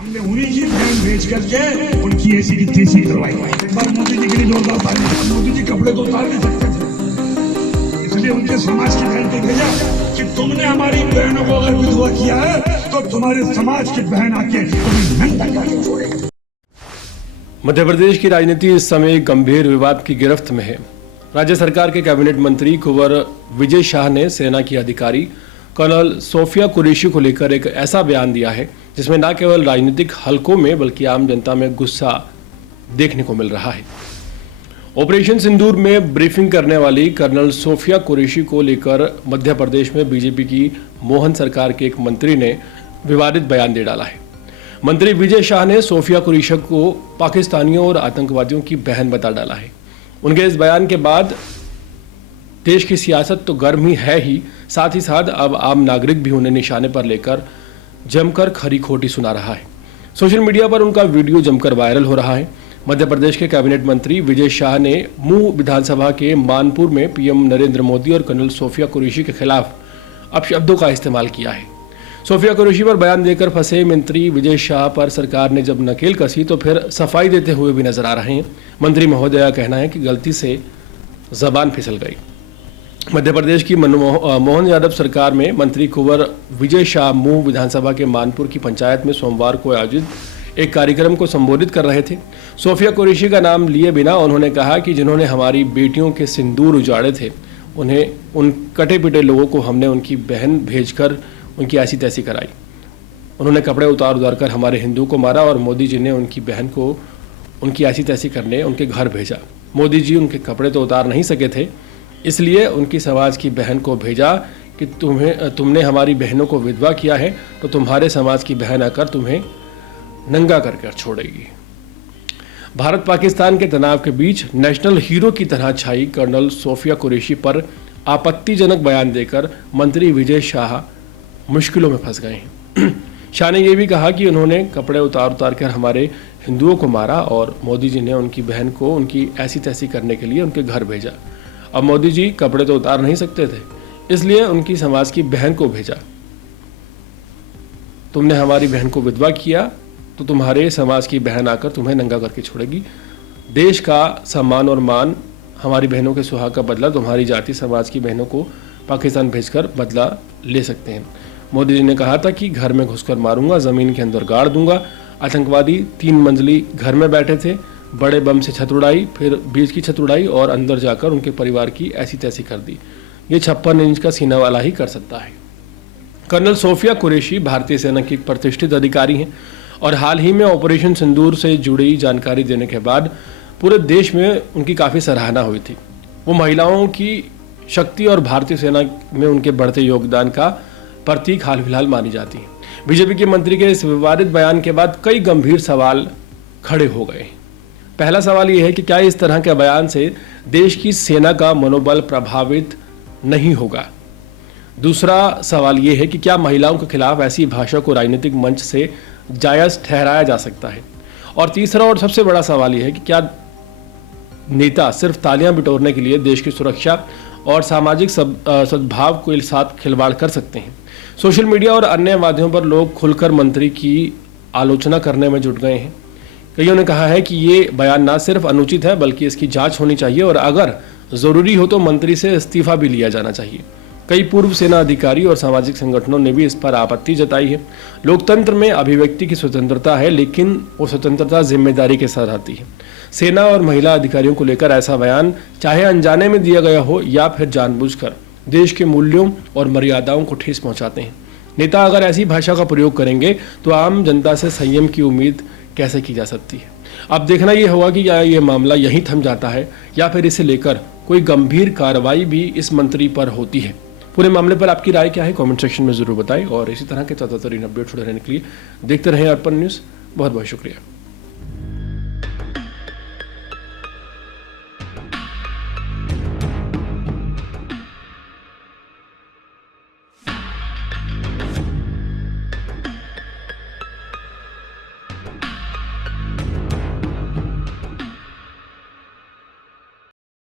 हमने उन्हीं की बहन भेज करके उनकी ऐसी की तैसी करवाई। एक बार मोदी जी के लिए जोरदार ताली। मोदी जी कपड़े तो उतार नहीं सकते थे, इसलिए उनके समाज की बहन को भेजा कि तुमने हमारी बहनों को अगर विधवा किया है तो तुम्हारे समाज की बहन आके तुम्हें नंगा करके छोड़ेगी। मध्य प्रदेश की राजनीति इस समय गंभीर विवाद की गिरफ्त में है। राज्य सरकार के कैबिनेट मंत्री कुंवर विजय शाह ने सेना की अधिकारी कर्नल सोफिया कुरैशी को लेकर एक ऐसा बयान दिया है जिसमें न केवल राजनीतिक हलकों में बल्कि आम जनता में गुस्सा देखने को मिल रहा है। ऑपरेशन सिंदूर में ब्रीफिंग करने वाली कर्नल सोफिया कुरैशी को लेकर मध्य प्रदेश में बीजेपी की मोहन सरकार के एक मंत्री ने विवादित बयान दे डाला है। मंत्री विजय शाह ने सोफिया कुरैशी को पाकिस्तानियों और आतंकवादियों की बहन बता डाला है। उनके इस बयान के बाद देश की सियासत तो गर्म ही है ही, साथ ही साथ अब आम नागरिक भी उन्हें निशाने पर लेकर जमकर खरी खोटी सुना रहा है। सोशल मीडिया पर उनका वीडियो जमकर वायरल हो रहा है। मध्य प्रदेश के कैबिनेट मंत्री विजय शाह ने मुंह विधानसभा के मानपुर में पीएम नरेंद्र मोदी और कर्नल सोफिया कुरैशी के खिलाफ अपशब्दों का इस्तेमाल किया है। सोफिया कुरैशी पर बयान देकर फंसे मंत्री विजय शाह पर सरकार ने जब नकेल कसी तो फिर सफाई देते हुए भी नजर आ रहे हैं। मंत्री महोदय का कहना है कि गलती से जबान फिसल गई। मध्य प्रदेश की मोहन यादव सरकार में मंत्री कुंवर विजय शाह मुंह विधानसभा के मानपुर की पंचायत में सोमवार को आयोजित एक कार्यक्रम को संबोधित कर रहे थे। सोफिया कुरैशी का नाम लिए बिना उन्होंने कहा कि जिन्होंने हमारी बेटियों के सिंदूर उजाड़े थे उन्हें उन कटे पिटे लोगों को हमने उनकी बहन भेजकर उनकी ऐसी तैसी कराई। उन्होंने कपड़े उतार कर हमारे हिंदुओं को मारा और मोदी जी ने उनकी बहन को उनकी ऐसी तैसी करने उनके घर भेजा। मोदी जी उनके कपड़े तो उतार नहीं सके थे, इसलिए उनकी समाज की बहन को भेजा कि तुमने हमारी बहनों को विधवा किया है तो तुम्हारे समाज की बहन आकर तुम्हें नंगा कर छोड़ेगी। भारत पाकिस्तान के तनाव के बीच नेशनल हीरो की तरह छाई कर्नल सोफिया कुरैशी पर आपत्तिजनक बयान देकर मंत्री विजय शाह मुश्किलों में फंस गए हैं। शाह ने यह भी कहा कि उन्होंने कपड़े उतार कर हमारे हिंदुओं को मारा और मोदी जी ने उनकी बहन को उनकी ऐसी तैसी करने के लिए उनके घर भेजा। अब मोदी जी कपड़े तो उतार नहीं सकते थे, इसलिए उनकी समाज की बहन को भेजा। तुमने हमारी बहन को विधवा किया तो तुम्हारे समाज की बहन आकर तुम्हें नंगा करके छोड़ेगी। देश का सम्मान और मान, हमारी बहनों के सुहाग का बदला तुम्हारी जाति समाज की बहनों को पाकिस्तान भेजकर बदला ले सकते हैं। मोदी जी ने कहा था कि घर में घुसकर मारूंगा, जमीन के अंदर गाड़ दूंगा। आतंकवादी 3 मंजिली घर में बैठे थे, बड़े बम से छत उड़ाई, फिर बीच की छत उड़ाई और अंदर जाकर उनके परिवार की ऐसी तैसी कर दी। ये 56 इंच का सीना वाला ही कर सकता है। कर्नल सोफिया कुरैशी भारतीय सेना की प्रतिष्ठित अधिकारी हैं और हाल ही में ऑपरेशन सिंदूर से जुड़ी जानकारी देने के बाद पूरे देश में उनकी काफ़ी सराहना हुई थी। वो महिलाओं की शक्ति और भारतीय सेना में उनके बढ़ते योगदान का प्रतीक हाल फिलहाल मानी जाती है। बीजेपी के मंत्री के इस विवादित बयान के बाद कई गंभीर सवाल खड़े हो गए। पहला सवाल यह है कि क्या इस तरह के बयान से देश की सेना का मनोबल प्रभावित नहीं होगा। दूसरा सवाल यह है कि क्या महिलाओं के खिलाफ ऐसी भाषा को राजनीतिक मंच से जायज ठहराया जा सकता है। और तीसरा और सबसे बड़ा सवाल यह है कि क्या नेता सिर्फ तालियां बिटोरने के लिए देश की सुरक्षा और सामाजिक सद्भाव के साथ खिलवाड़ कर सकते हैं। सोशल मीडिया और अन्य माध्यमों पर लोग खुलकर मंत्री की आलोचना करने में जुट गए हैं। कईयों ने कहा है कि ये बयान न सिर्फ अनुचित है बल्कि इसकी जांच होनी चाहिए और अगर जरूरी हो तो मंत्री से इस्तीफा भी लिया जाना चाहिए। कई पूर्व सेना अधिकारी और सामाजिक संगठनों ने भी इस पर आपत्ति जताई है। लोकतंत्र में अभिव्यक्ति की स्वतंत्रता है, लेकिन वो स्वतंत्रता जिम्मेदारी के साथ आती है। सेना और महिला अधिकारियों को लेकर ऐसा बयान चाहे अनजाने में दिया गया हो या फिर जानबूझकर देश के मूल्यों और मर्यादाओं को ठेस पहुंचाते हैं। नेता अगर ऐसी भाषा का प्रयोग करेंगे तो आम जनता से संयम की उम्मीद कैसे की जा सकती है। अब देखना ये होगा कि क्या ये मामला यहीं थम जाता है या फिर इसे लेकर कोई गंभीर कार्रवाई भी इस मंत्री पर होती है। पूरे मामले पर आपकी राय क्या है, कमेंट सेक्शन में जरूर बताएं और इसी तरह के ताज़ा तरीन अपडेट रहने के लिए देखते रहें अर्पण न्यूज़। बहुत बहुत शुक्रिया।